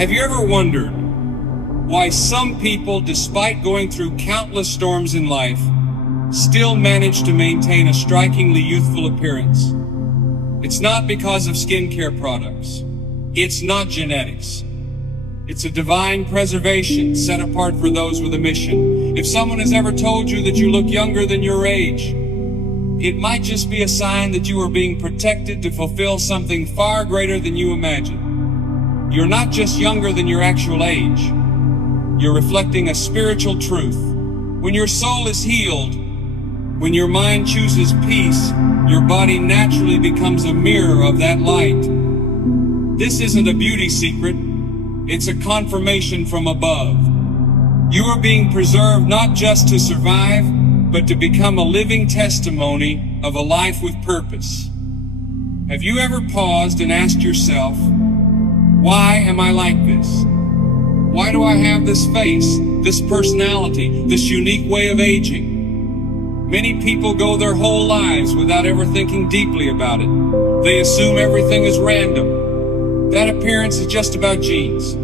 Have you ever wondered why some people, despite going through countless storms in life, still manage to maintain a strikingly youthful appearance? It's not because of skincare products. It's not genetics. It's a divine preservation set apart for those with a mission. If someone has ever told you that you look younger than your age, it might just be a sign that you are being protected to fulfill something far greater than you imagine. You're not just younger than your actual age. You're reflecting a spiritual truth. When your soul is healed, when your mind chooses peace, your body naturally becomes a mirror of that light. This isn't a beauty secret. It's a confirmation from above. You are being preserved not just to survive, but to become a living testimony of a life with purpose. Have you ever paused and asked yourself, why am I like this? Why do I have this face, this personality, this unique way of aging? Many people go their whole lives without ever thinking deeply about it. They assume everything is random. That appearance is just about genes.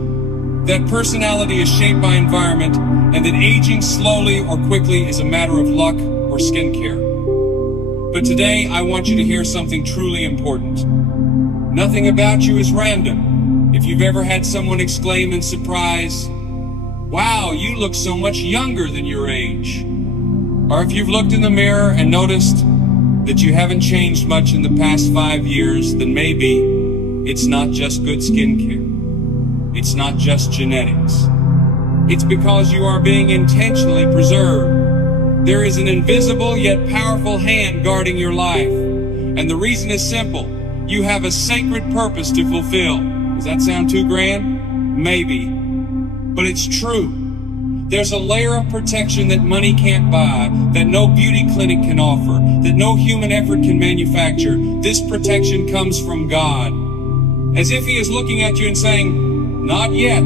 That personality is shaped by environment, and that aging slowly or quickly is a matter of luck or skincare. But today, I want you to hear something truly important. Nothing about you is random. If you've ever had someone exclaim in surprise, "Wow, you look so much younger than your age." Or if you've looked in the mirror and noticed that you haven't changed much in the past 5 years, then maybe it's not just good skincare. It's not just genetics. It's because you are being intentionally preserved. There is an invisible yet powerful hand guarding your life. And the reason is simple. You have a sacred purpose to fulfill. Does that sound too grand? Maybe. But it's true. There's a layer of protection that money can't buy, that no beauty clinic can offer, that no human effort can manufacture. This protection comes from God. As if He is looking at you and saying, "Not yet.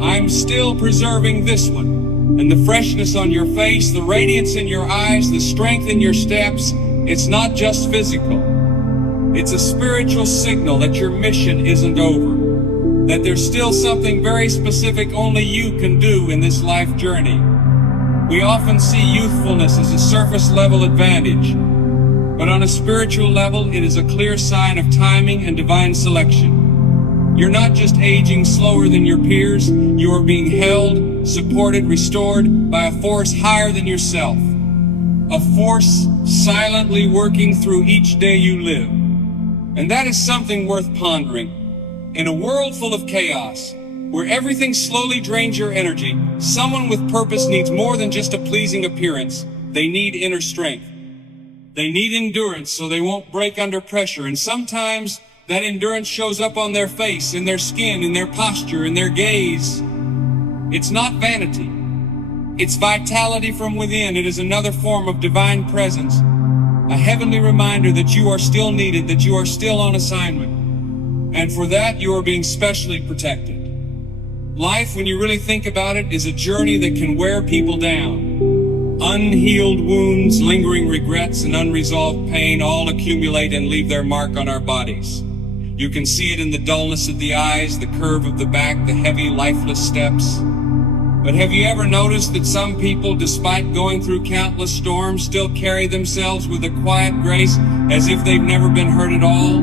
I'm still preserving this one." And the freshness on your face, the radiance in your eyes, the strength in your steps, it's not just physical. It's a spiritual signal that your mission isn't over. That there's still something very specific only you can do in this life journey. We often see youthfulness as a surface level advantage, but on a spiritual level, it is a clear sign of timing and divine selection. You're not just aging slower than your peers, you are being held, supported, restored by a force higher than yourself. A force silently working through each day you live. And that is something worth pondering. In a world full of chaos, where everything slowly drains your energy, someone with purpose needs more than just a pleasing appearance. They need inner strength. They need endurance so they won't break under pressure. And sometimes that endurance shows up on their face, in their skin, in their posture, in their gaze. It's not vanity. It's vitality from within. It is another form of divine presence. A heavenly reminder that you are still needed, that you are still on assignment. And for that, you are being specially protected. Life, when you really think about it, is a journey that can wear people down. Unhealed wounds, lingering regrets, and unresolved pain all accumulate and leave their mark on our bodies. You can see it in the dullness of the eyes, the curve of the back, the heavy, lifeless steps. But have you ever noticed that some people, despite going through countless storms, still carry themselves with a quiet grace as if they've never been hurt at all?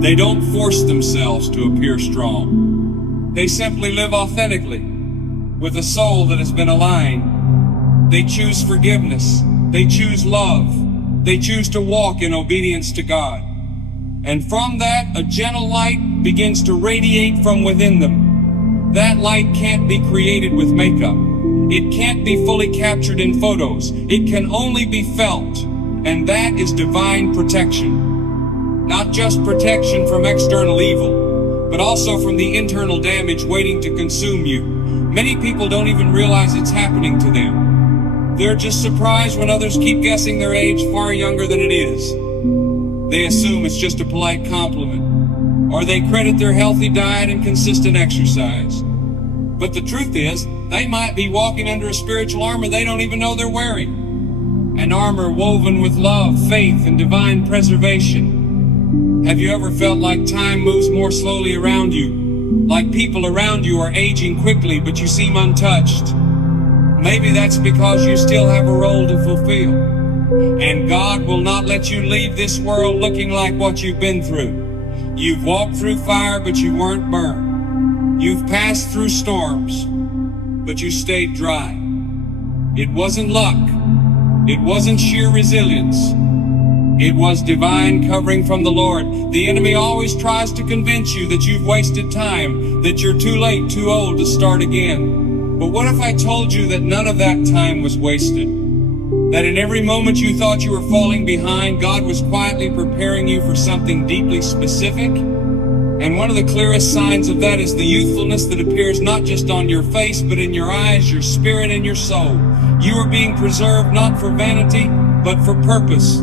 They don't force themselves to appear strong. They simply live authentically, with a soul that has been aligned. They choose forgiveness. They choose love. They choose to walk in obedience to God. And from that, a gentle light begins to radiate from within them. That light can't be created with makeup. It can't be fully captured in photos. It can only be felt. And that is divine protection. Not just protection from external evil, but also from the internal damage waiting to consume you. Many people don't even realize it's happening to them. They're just surprised when others keep guessing their age far younger than it is. They assume it's just a polite compliment, or they credit their healthy diet and consistent exercise. But the truth is, they might be walking under a spiritual armor they don't even know they're wearing. An armor woven with love, faith, and divine preservation. Have you ever felt like time moves more slowly around you, like people around you are aging quickly, but you seem untouched. Maybe that's because you still have a role to fulfill. And God will not let you leave this world looking like what you've been through. You've walked through fire, but you weren't burned. You've passed through storms, but you stayed dry. It wasn't luck. It wasn't sheer resilience. It was divine covering from the Lord. The enemy always tries to convince you that you've wasted time, that you're too late, too old to start again. But what if I told you that none of that time was wasted? That in every moment you thought you were falling behind, God was quietly preparing you for something deeply specific? And one of the clearest signs of that is the youthfulness that appears not just on your face, but in your eyes, your spirit, and your soul. You are being preserved not for vanity, but for purpose,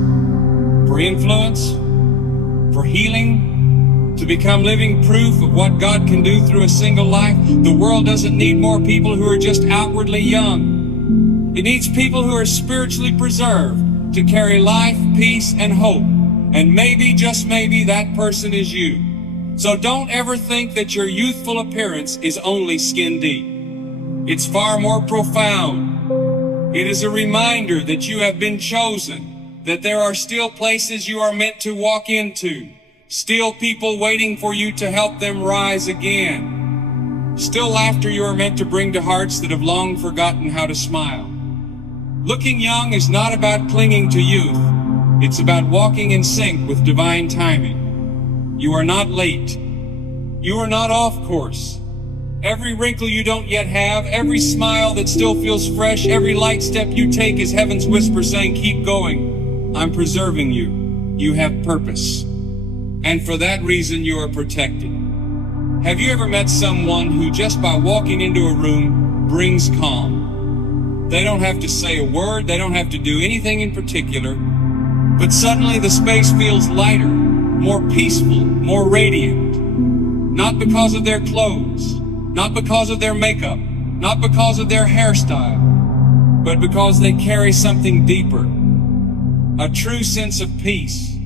for influence, for healing, to become living proof of what God can do through a single life. The world doesn't need more people who are just outwardly young. It needs people who are spiritually preserved to carry life, peace, and hope. And maybe, just maybe, that person is you. So don't ever think that your youthful appearance is only skin deep. It's far more profound. It is a reminder that you have been chosen, that there are still places you are meant to walk into, still people waiting for you to help them rise again, still laughter you are meant to bring to hearts that have long forgotten how to smile. Looking young is not about clinging to youth. It's about walking in sync with divine timing. You are not late. You are not off course. Every wrinkle you don't yet have, every smile that still feels fresh, every light step you take is heaven's whisper saying, keep going. I'm preserving you. You have purpose. And for that reason, you are protected. Have you ever met someone who just by walking into a room brings calm? They don't have to say a word. They don't have to do anything in particular. But suddenly the space feels lighter, more peaceful, more radiant. Not because of their clothes, not because of their makeup, not because of their hairstyle, but because they carry something deeper. A true sense of peace,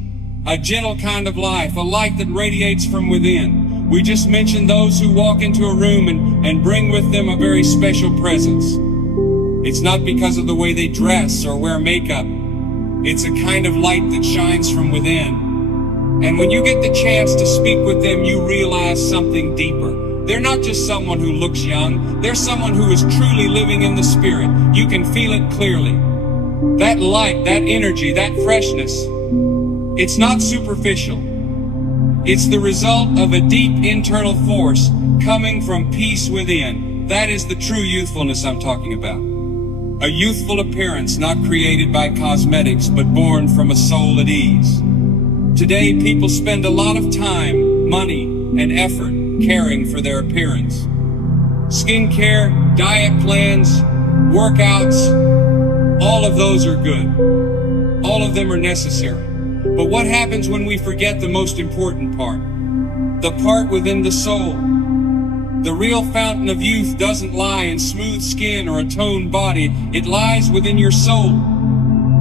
a gentle kind of life, a light that radiates from within. We just mentioned those who walk into a room and bring with them a very special presence. It's not because of the way they dress or wear makeup. It's a kind of light that shines from within. And when you get the chance to speak with them, you realize something deeper. They're not just someone who looks young. They're someone who is truly living in the Spirit. You can feel it clearly. That light, that energy, that freshness, it's not superficial. It's the result of a deep internal force coming from peace within. That is the true youthfulness I'm talking about. A youthful appearance not created by cosmetics, but born from a soul at ease. Today, people spend a lot of time, money, and effort caring for their appearance. Skincare, diet plans, workouts, all of those are good. All of them are necessary. But what happens when we forget the most important part? The part within the soul. The real fountain of youth doesn't lie in smooth skin or a toned body. It lies within your soul.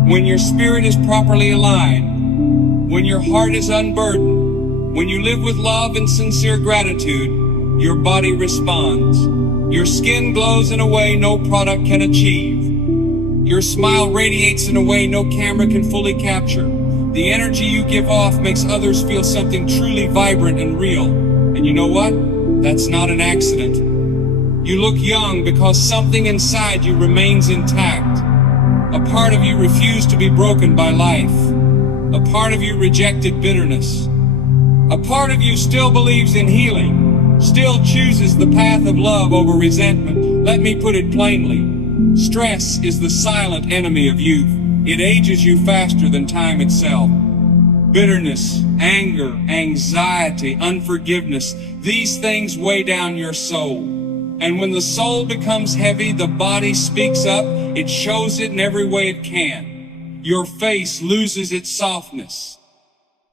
When your spirit is properly aligned, when your heart is unburdened, when you live with love and sincere gratitude, your body responds. Your skin glows in a way no product can achieve. Your smile radiates in a way no camera can fully capture. The energy you give off makes others feel something truly vibrant and real. And you know what? That's not an accident. You look young because something inside you remains intact. A part of you refused to be broken by life. A part of you rejected bitterness. A part of you still believes in healing, still chooses the path of love over resentment. Let me put it plainly. Stress is the silent enemy of youth. It ages you faster than time itself. Bitterness, anger, anxiety, unforgiveness, these things weigh down your soul. And when the soul becomes heavy, the body speaks up. It shows it in every way it can. Your face loses its softness.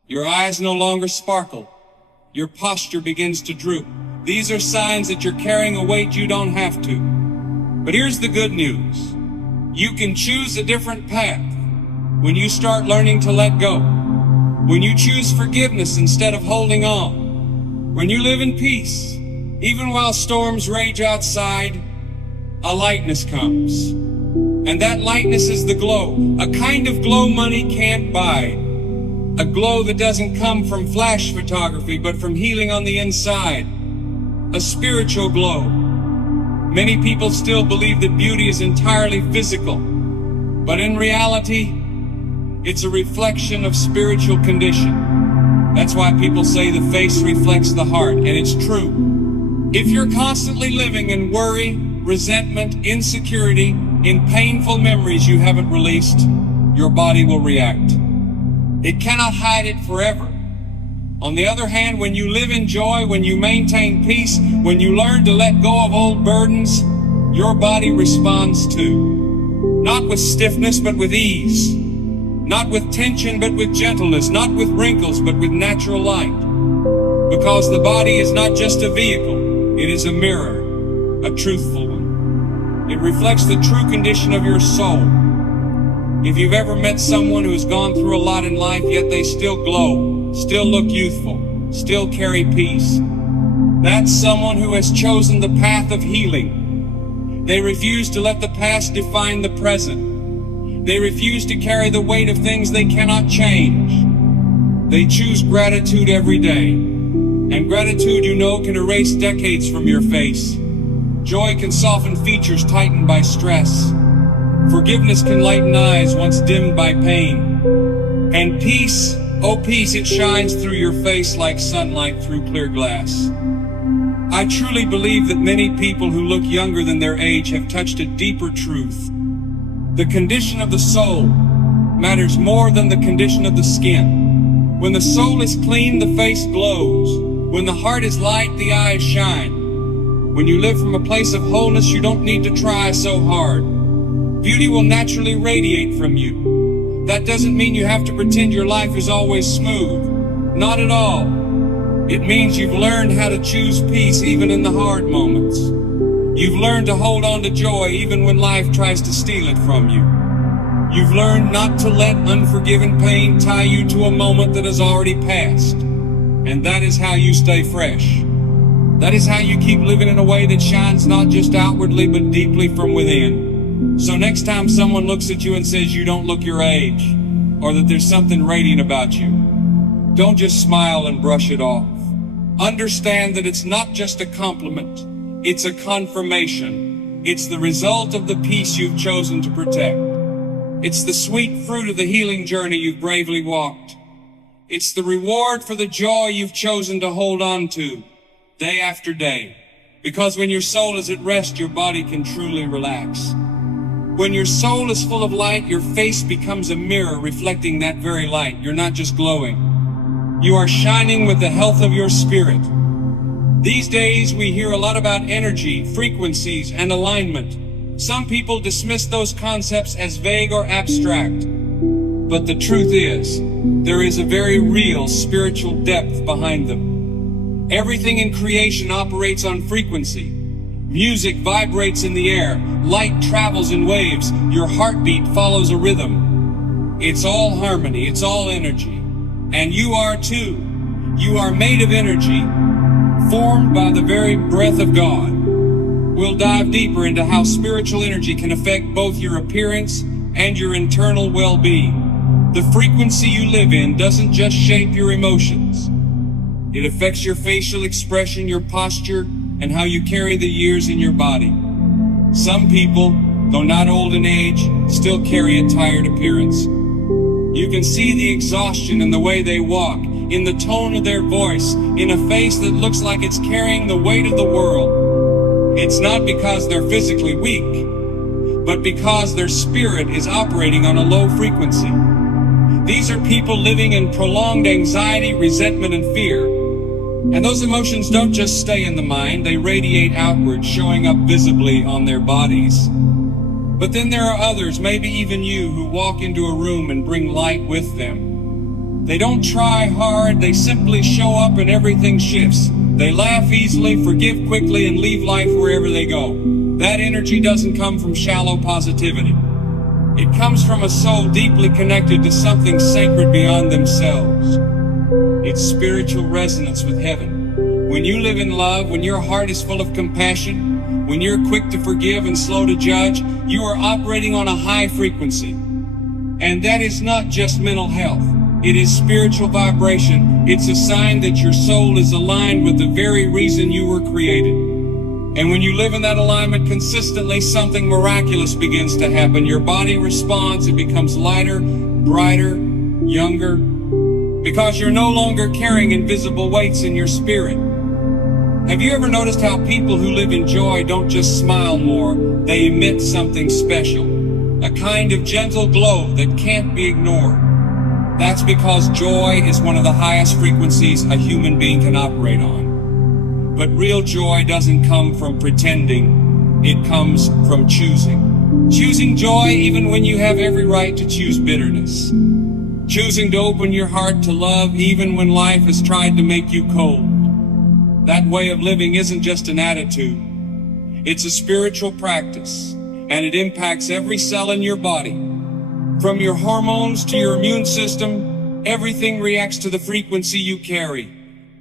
Your eyes no longer sparkle. Your posture begins to droop. These are signs that you're carrying a weight you don't have to. But here's the good news. You can choose a different path when you start learning to let go. When you choose forgiveness instead of holding on. When you live in peace Even while storms rage outside, a lightness comes. And that lightness is the glow, a kind of glow money can't buy. A glow that doesn't come from flash photography, but from healing on the inside. A spiritual glow. Many people still believe that beauty is entirely physical, but in reality, it's a reflection of spiritual condition. That's why people say the face reflects the heart, and it's true. If you're constantly living in worry, resentment, insecurity, in painful memories you haven't released, your body will react. It cannot hide it forever. On the other hand, when you live in joy, when you maintain peace, when you learn to let go of old burdens, your body responds too. Not with stiffness, but with ease. Not with tension, but with gentleness. Not with wrinkles, but with natural light. Because the body is not just a vehicle. It is a mirror, a truthful one. It reflects the true condition of your soul. If you've ever met someone who has gone through a lot in life, yet they still glow, still look youthful, still carry peace, that's someone who has chosen the path of healing. They refuse to let the past define the present. They refuse to carry the weight of things they cannot change. They choose gratitude every day. And gratitude, you know, can erase decades from your face. Joy can soften features tightened by stress. Forgiveness can lighten eyes once dimmed by pain. And peace, oh peace, it shines through your face like sunlight through clear glass. I truly believe that many people who look younger than their age have touched a deeper truth. The condition of the soul matters more than the condition of the skin. When the soul is clean, the face glows. When the heart is light, the eyes shine. When you live from a place of wholeness, you don't need to try so hard. Beauty will naturally radiate from you. That doesn't mean you have to pretend your life is always smooth. Not at all. It means you've learned how to choose peace even in the hard moments. You've learned to hold on to joy even when life tries to steal it from you. You've learned not to let unforgiven pain tie you to a moment that has already passed. And that is how you stay fresh. That is how you keep living in a way that shines not just outwardly, but deeply from within. So next time someone looks at you and says you don't look your age, or that there's something radiant about you, don't just smile and brush it off. Understand that it's not just a compliment, it's a confirmation. It's the result of the peace you've chosen to protect. It's the sweet fruit of the healing journey you've bravely walked. It's the reward for the joy you've chosen to hold on to, day after day. Because when your soul is at rest, your body can truly relax. When your soul is full of light, your face becomes a mirror reflecting that very light. You're not just glowing. You are shining with the health of your spirit. These days, we hear a lot about energy, frequencies, and alignment. Some people dismiss those concepts as vague or abstract. But the truth is, there is a very real spiritual depth behind them. Everything in creation operates on frequency. Music vibrates in the air. Light travels in waves. Your heartbeat follows a rhythm. It's all harmony. It's all energy. And you are too. You are made of energy, formed by the very breath of God. We'll dive deeper into how spiritual energy can affect both your appearance and your internal well-being. The frequency you live in doesn't just shape your emotions. It affects your facial expression, your posture, and how you carry the years in your body. Some people, though not old in age, still carry a tired appearance. You can see the exhaustion in the way they walk, in the tone of their voice, in a face that looks like it's carrying the weight of the world. It's not because they're physically weak, but because their spirit is operating on a low frequency. These are people living in prolonged anxiety, resentment, and fear. And those emotions don't just stay in the mind, they radiate outward, showing up visibly on their bodies. But then there are others, maybe even you, who walk into a room and bring light with them. They don't try hard, they simply show up and everything shifts. They laugh easily, forgive quickly, and leave life wherever they go. That energy doesn't come from shallow positivity. It comes from a soul deeply connected to something sacred beyond themselves. It's spiritual resonance with heaven. When you live in love, when your heart is full of compassion, when you're quick to forgive and slow to judge, you are operating on a high frequency. And that is not just mental health. It is spiritual vibration. It's a sign that your soul is aligned with the very reason you were created. And when you live in that alignment consistently, something miraculous begins to happen. Your body responds. It becomes lighter, brighter, younger, because you're no longer carrying invisible weights in your spirit. Have you ever noticed how people who live in joy don't just smile more, they emit something special, a kind of gentle glow that can't be ignored? That's because joy is one of the highest frequencies a human being can operate on. But real joy doesn't come from pretending, it comes from choosing. Choosing joy even when you have every right to choose bitterness. Choosing to open your heart to love even when life has tried to make you cold. That way of living isn't just an attitude. It's a spiritual practice, and it impacts every cell in your body. From your hormones to your immune system, everything reacts to the frequency you carry.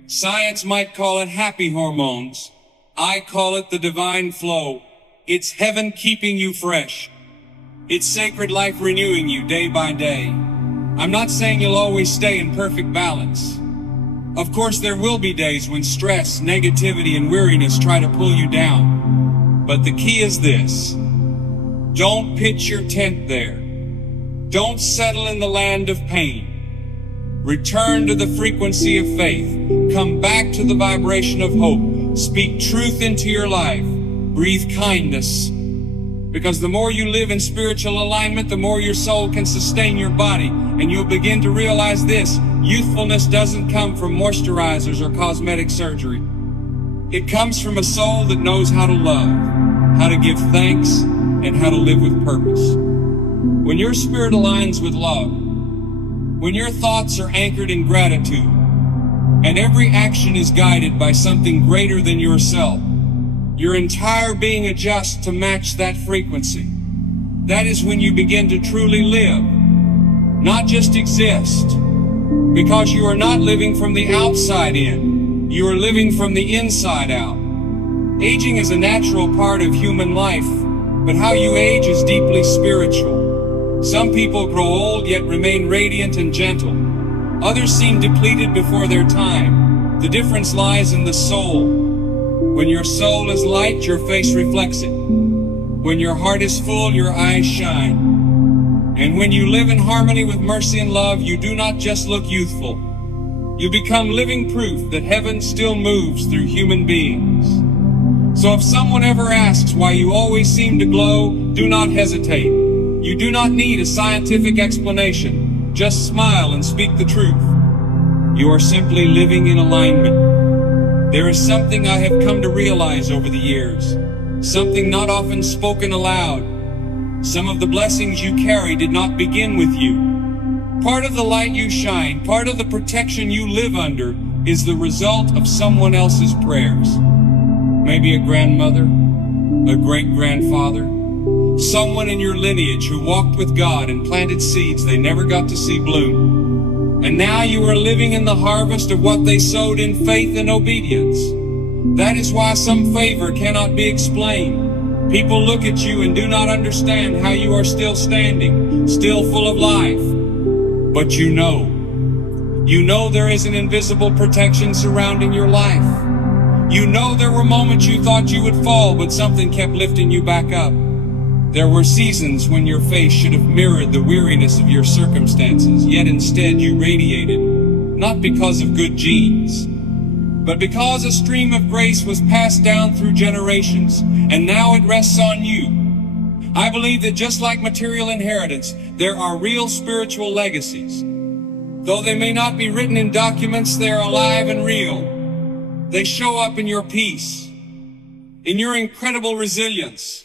Science might call it happy hormones. I call it the divine flow. It's heaven keeping you fresh. It's sacred life renewing you day by day. I'm not saying you'll always stay in perfect balance. Of course, there will be days when stress, negativity, and weariness try to pull you down. But the key is this: don't pitch your tent there. Don't settle in the land of pain. Return to the frequency of faith. Come back to the vibration of hope. Speak truth into your life. Breathe kindness. Because the more you live in spiritual alignment, the more your soul can sustain your body. And you'll begin to realize this: youthfulness doesn't come from moisturizers or cosmetic surgery. It comes from a soul that knows how to love, how to give thanks, and how to live with purpose. When your spirit aligns with love, when your thoughts are anchored in gratitude, and every action is guided by something greater than yourself, your entire being adjusts to match that frequency. That is when you begin to truly live, not just exist. Because you are not living from the outside in, you are living from the inside out. Aging is a natural part of human life, but how you age is deeply spiritual. Some people grow old yet remain radiant and gentle. Others seem depleted before their time. The difference lies in the soul. When your soul is light, your face reflects it. When your heart is full, your eyes shine. And when you live in harmony with mercy and love, you do not just look youthful. You become living proof that heaven still moves through human beings. So if someone ever asks why you always seem to glow, do not hesitate. You do not need a scientific explanation. Just smile and speak the truth. You are simply living in alignment. There is something I have come to realize over the years, something not often spoken aloud. Some of the blessings you carry did not begin with you. Part of the light you shine, part of the protection you live under, is the result of someone else's prayers. Maybe a grandmother, a great-grandfather, someone in your lineage who walked with God and planted seeds they never got to see bloom. And now you are living in the harvest of what they sowed in faith and obedience. That is why some favor cannot be explained. People look at you and do not understand how you are still standing, still full of life. But you know there is an invisible protection surrounding your life. You know there were moments you thought you would fall, but something kept lifting you back up. There were seasons when your face should have mirrored the weariness of your circumstances, yet instead you radiated, not because of good genes, but because a stream of grace was passed down through generations, and now it rests on you. I believe that just like material inheritance, there are real spiritual legacies. Though they may not be written in documents, they are alive and real. They show up in your peace, in your incredible resilience,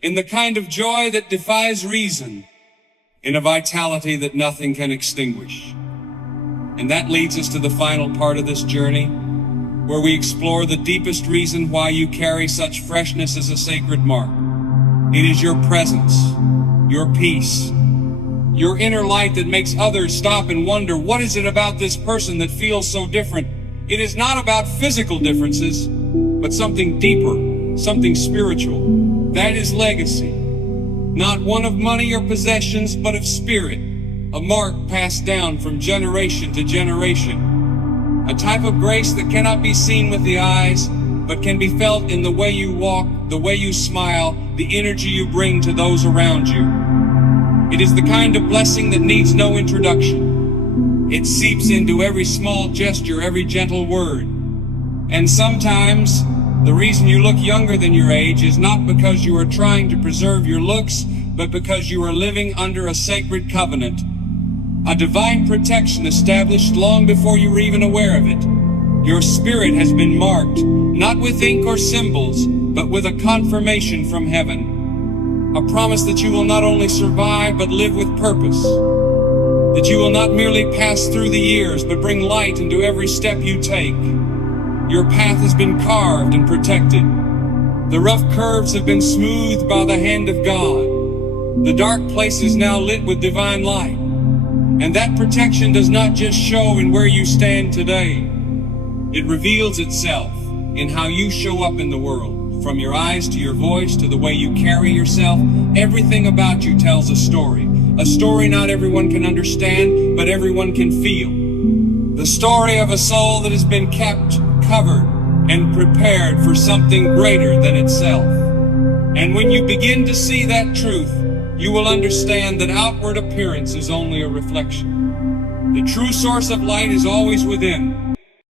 in the kind of joy that defies reason, in a vitality that nothing can extinguish. And that leads us to the final part of this journey, where we explore the deepest reason why you carry such freshness as a sacred mark. It is your presence, your peace, your inner light that makes others stop and wonder, what is it about this person that feels so different? It is not about physical differences, but something deeper, something spiritual. That is legacy. Not one of money or possessions, but of spirit. A mark passed down from generation to generation. A type of grace that cannot be seen with the eyes, but can be felt in the way you walk, the way you smile, the energy you bring to those around you. It is the kind of blessing that needs no introduction. It seeps into every small gesture, every gentle word. And sometimes, the reason you look younger than your age is not because you are trying to preserve your looks, but because you are living under a sacred covenant. A divine protection established long before you were even aware of it. Your spirit has been marked, not with ink or symbols, but with a confirmation from heaven. A promise that you will not only survive, but live with purpose. That you will not merely pass through the years, but bring light into every step you take. Your path has been carved and protected. The rough curves have been smoothed by the hand of God. The dark places now lit with divine light. And that protection does not just show in where you stand today. It reveals itself in how you show up in the world. From your eyes to your voice to the way you carry yourself, everything about you tells a story. A story not everyone can understand, but everyone can feel. The story of a soul that has been kept, covered, and prepared for something greater than itself. And when you begin to see that truth, you will understand that outward appearance is only a reflection. The true source of light is always within.